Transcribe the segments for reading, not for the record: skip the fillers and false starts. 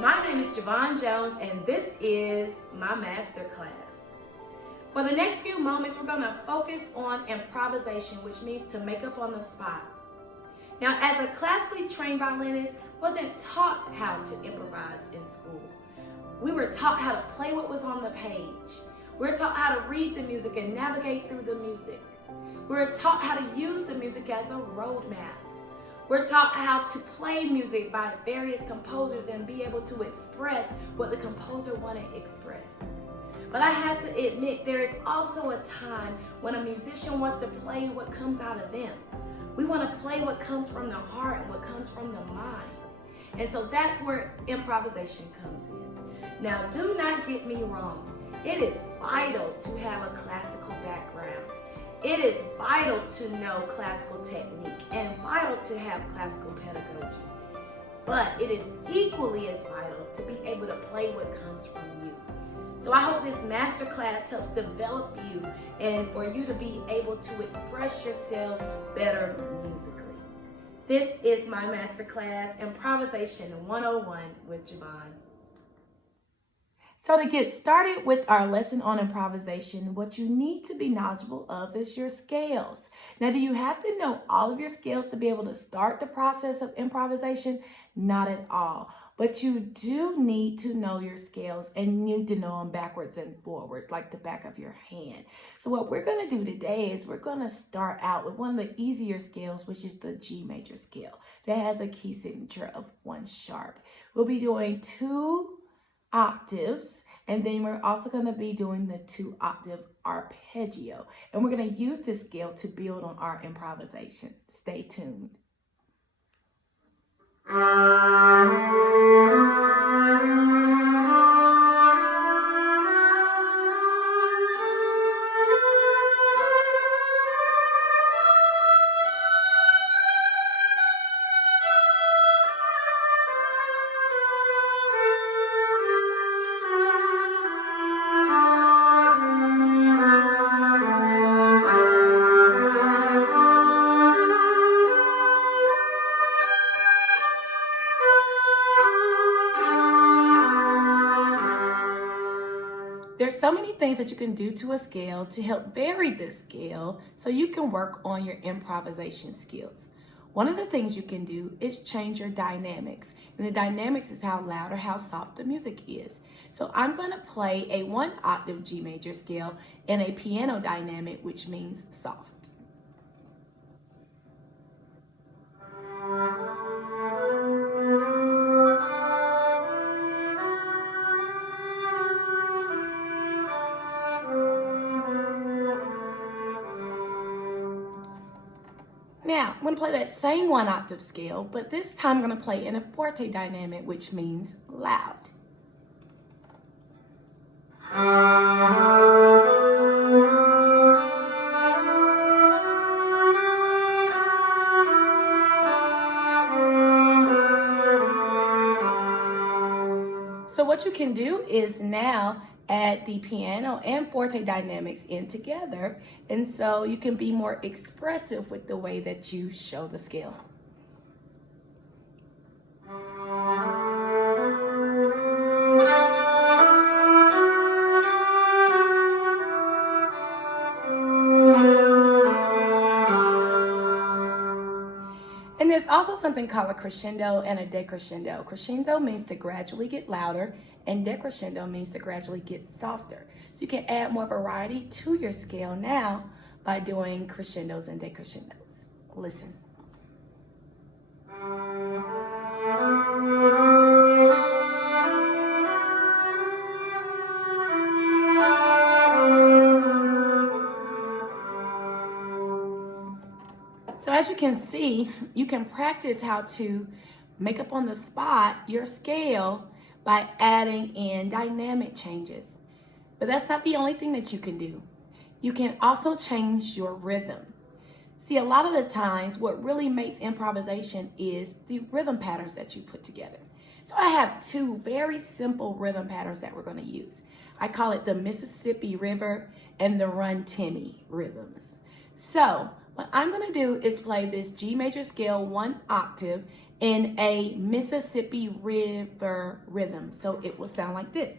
My name is JaVonne Jones, and this is my master class. For the next few moments, we're going to focus on improvisation, which means to make up on the spot. Now, as a classically trained violinist, wasn't taught how to improvise in school. We were taught how to play what was on the page. We were taught how to read the music and navigate through the music. We were taught how to use the music as a roadmap. We're taught how to play music by various composers and be able to express what the composer wanted to express. But I have to admit, there is also a time when a musician wants to play what comes out of them. We want to play what comes from the heart and what comes from the mind. And so that's where improvisation comes in. Now, do not get me wrong. It is vital to have a classical background. It is vital to know classical technique and vital to have classical pedagogy. But it is equally as vital to be able to play what comes from you. So I hope this masterclass helps develop you and for you to be able to express yourselves better musically. This is my masterclass, Improvisation 101 with JaVonne. So to get started with our lesson on improvisation, what you need to be knowledgeable of is your scales. Now, do you have to know all of your scales to be able to start the process of improvisation? Not at all. But you do need to know your scales and need to know them backwards and forwards, like the back of your hand. So what we're going to do today is we're going to start out with one of the easier scales, which is the G major scale that has a key signature of 1 sharp. We'll be doing 2 octaves, and then we're also going to be doing the 2-octave arpeggio, and we're going to use this scale to build on our improvisation. Stay tuned. There's so many things that you can do to a scale to help vary this scale so you can work on your improvisation skills. One of the things you can do is change your dynamics. And the dynamics is how loud or how soft the music is. So I'm going to play a 1-octave G major scale in a piano dynamic, which means soft. Now, I'm going to play that same 1-octave scale, but this time I'm going to play in a forte dynamic, which means loud. So what you can do is now add the piano and forte dynamics in together, and so you can be more expressive with the way that you show the scale. And there's also something called a crescendo and a decrescendo. Crescendo means to gradually get louder, and decrescendo means to gradually get softer. So you can add more variety to your scale now by doing crescendos and decrescendos. Listen. So as you can see, you can practice how to make up on the spot your scale by adding in dynamic changes. But that's not the only thing that you can do. You can also change your rhythm. See, a lot of the times what really makes improvisation is the rhythm patterns that you put together. So I have 2 very simple rhythm patterns that we're going to use. I call it the Mississippi River and the Run Timmy rhythms. So what I'm going to do is play this G major scale 1 octave in a Mississippi River rhythm. So it will sound like this.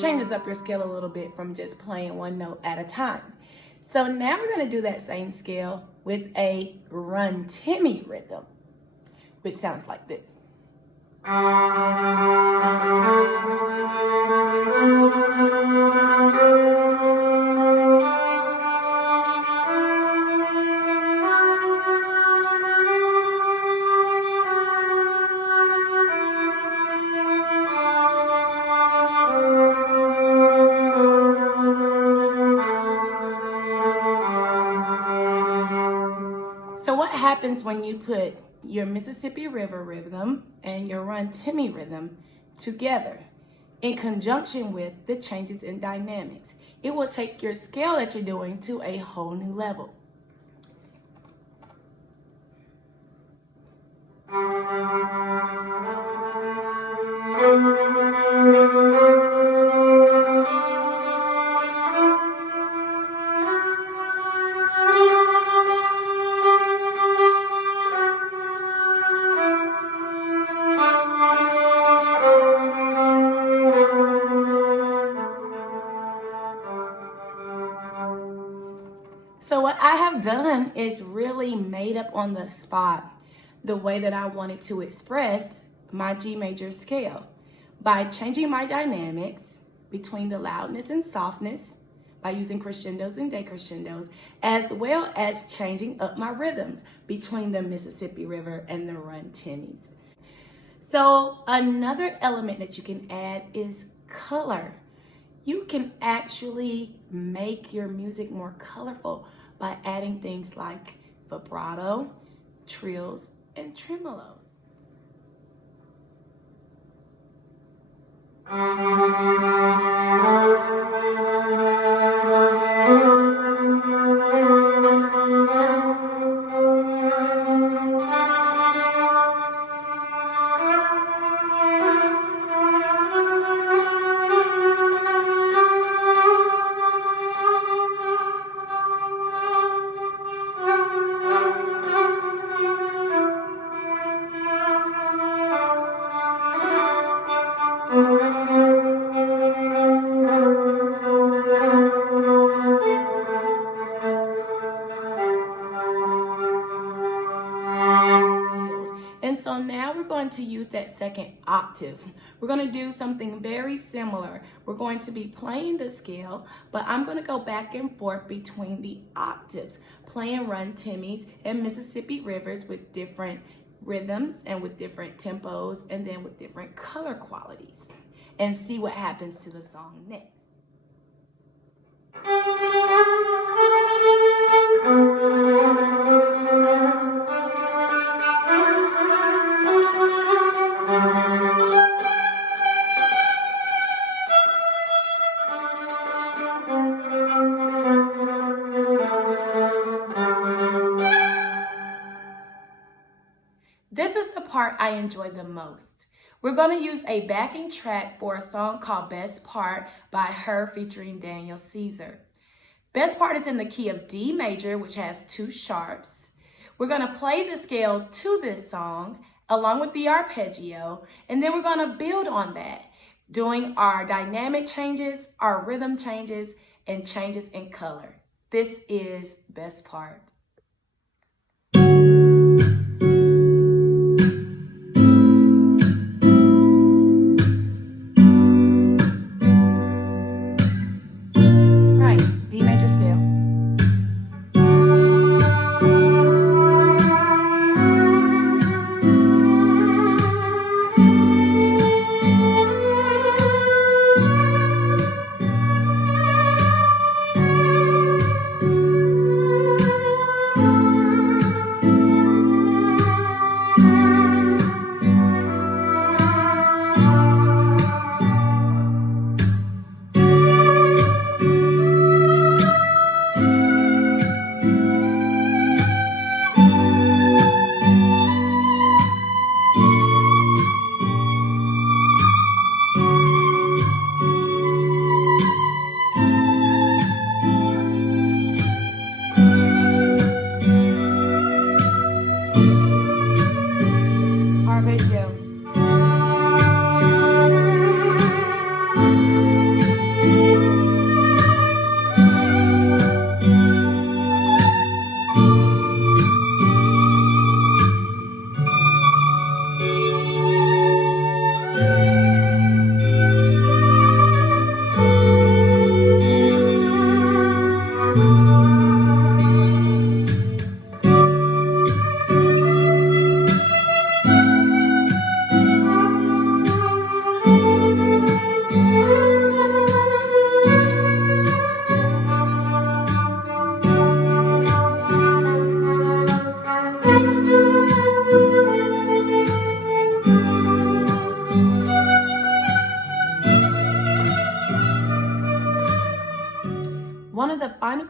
Changes up your scale a little bit from just playing one note at a time. So now we're going to do that same scale with a run Timmy rhythm, which sounds like this. So what happens when you put your Mississippi River rhythm and your Run Timmy rhythm together in conjunction with the changes in dynamics? It will take your scale that you're doing to a whole new level. So what I have done is really made up on the spot the way that I wanted to express my G major scale by changing my dynamics between the loudness and softness by using crescendos and decrescendos, as well as changing up my rhythms between the Mississippi River and the Run Timmies. So another element that you can add is color. You can actually make your music more colorful by adding things like vibrato, trills, and tremolos. And so now we're going to use that second octave. We're going to do something very similar. We're going to be playing the scale, but I'm going to go back and forth between the octaves, playing Run Timmies and Mississippi Rivers with different rhythms and with different tempos and then with different color qualities, and see what happens to the song next. This is the part I enjoy the most. We're going to use a backing track for a song called Best Part by Her featuring Daniel Caesar. Best Part is in the key of D major, which has 2 sharps. We're going to play the scale to this song along with the arpeggio, and then we're going to build on that, doing our dynamic changes, our rhythm changes, and changes in color. This is Best Part.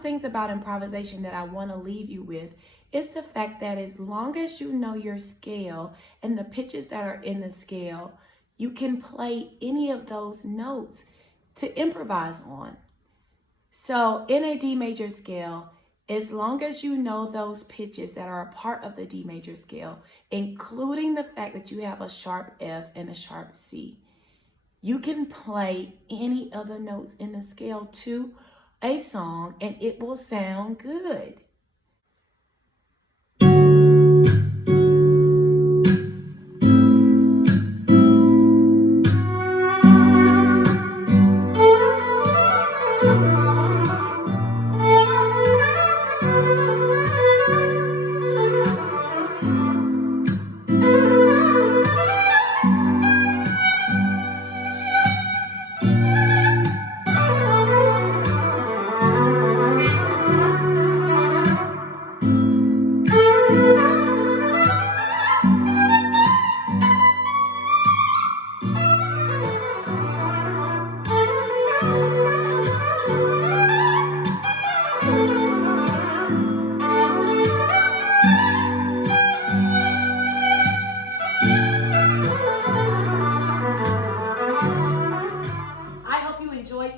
things about improvisation that I want to leave you with is the fact that as long as you know your scale and the pitches that are in the scale, you can play any of those notes to improvise on. So in a D major scale, as long as you know those pitches that are a part of the D major scale, including the fact that you have a sharp F and a sharp C, you can play any of the notes in the scale to a song and it will sound good.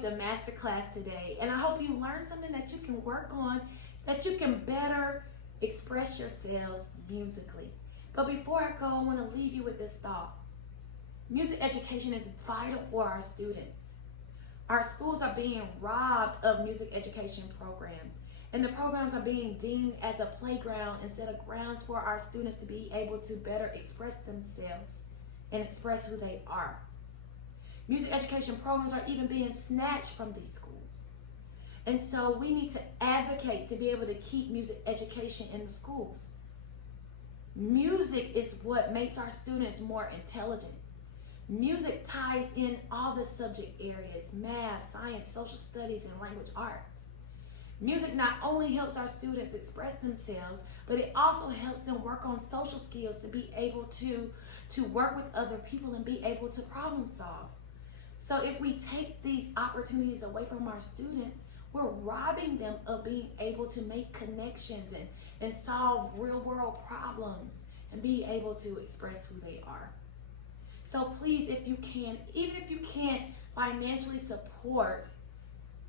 The masterclass today, and I hope you learned something that you can work on, that you can better express yourselves musically. But before I go, I want to leave you with this thought. Music education is vital for our students. Our schools are being robbed of music education programs, and the programs are being deemed as a playground instead of grounds for our students to be able to better express themselves and express who they are. Music education programs are even being snatched from these schools. And so we need to advocate to be able to keep music education in the schools. Music is what makes our students more intelligent. Music ties in all the subject areas, math, science, social studies, and language arts. Music not only helps our students express themselves, but it also helps them work on social skills to be able to work with other people and be able to problem solve. So if we take these opportunities away from our students, we're robbing them of being able to make connections and solve real world problems and be able to express who they are. So please, if you can, even if you can't financially support,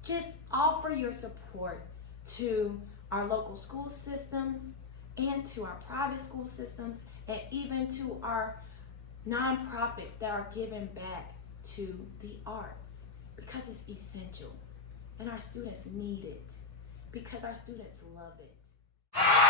just offer your support to our local school systems and to our private school systems and even to our nonprofits that are giving back to the arts, because it's essential and our students need it, because our students love it.